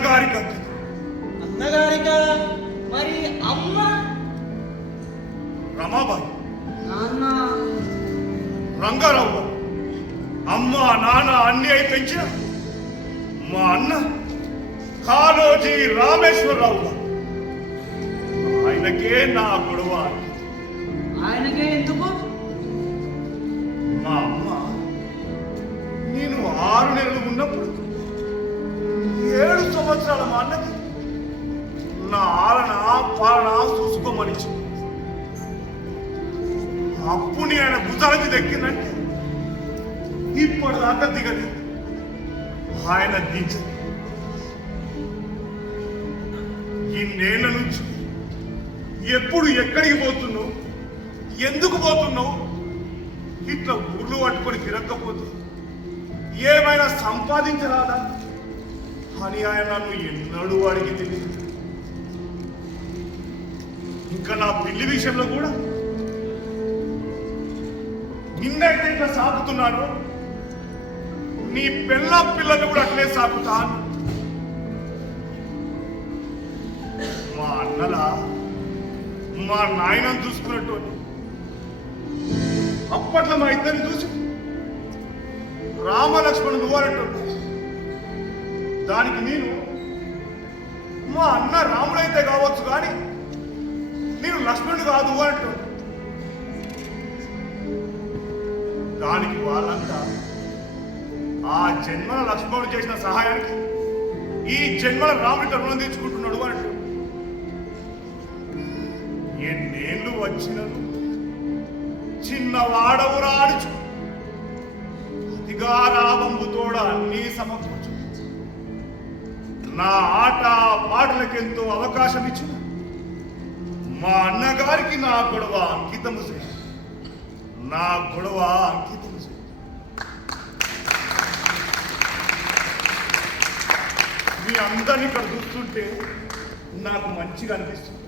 అన్నగారికి అంకితం అన్నగారిగా మరి అమ్మ రమాబాయి నాన్న రంగారావు గారు. అమ్మ నాన్న అన్ని అయి పెంచిన మా అన్న కాలోజీ రామేశ్వరరావు. ఆయనకే నా గొడవ. ఆయనకే ఎందుకు మా అమ్మ నేను ఆరు నెలలు అన్నకి నా ఆలన పాలన చూసుకోమని అప్పుని ఆయన భుజాల మీద ఎక్కిందంటే ఇప్పటిదాకా దిగలేదు. ఆయన దించదు ఇన్నేళ్ళ నుంచి ఎప్పుడు ఎక్కడికి పోతున్నావు? ఎందుకు పోతున్నావు? ఇట్లా గుళ్ళు పట్టుకొని తిరగకపోతే ఏమైనా సంపాదించరాదా? అని ఆయన నన్ను ఎన్నడూ అడిగి తెలియదు ఇంకా నా పెళ్ళి విషయంలో కూడా నిన్నైతే ఇట్లా సాగుతున్నాను నీ పిల్ల పిల్లలు కూడా అట్లే సాగుతాను మా అన్నలా మా నాయనను చూసుకున్నట్టు అప్పట్లో మా ఇద్దరిని చూసి రామలక్ష్మణ్ నువ్వనట్టు దానికి నేను మా అన్న రాముడైతే కావచ్చు కానీ నేను లక్ష్మణుడు కాదు అంటూ. దానికి వాళ్ళంతా ఆ జన్మల లక్ష్మణుడు చేసిన సహాయానికి ఈ జన్మల రాముడికి రుణం తీర్చుకుంటున్నాడు అంటూ. ఎన్నేళ్ళు వచ్చినను చిన్నవాడవు రాడుచు అతిగా రాబంబుతోడ అన్నీ సమకూర్చు నా ఆట పాటలకెంతో అవకాశం ఇచ్చిన మా అన్నగారికి నా గొడవ అంకితము చేయి. నా గొడవ అంకితము చేయి. మీ అందరినీ ఇక్కడ చూస్తుంటే నాకు మంచిగా అనిపిస్తుంది.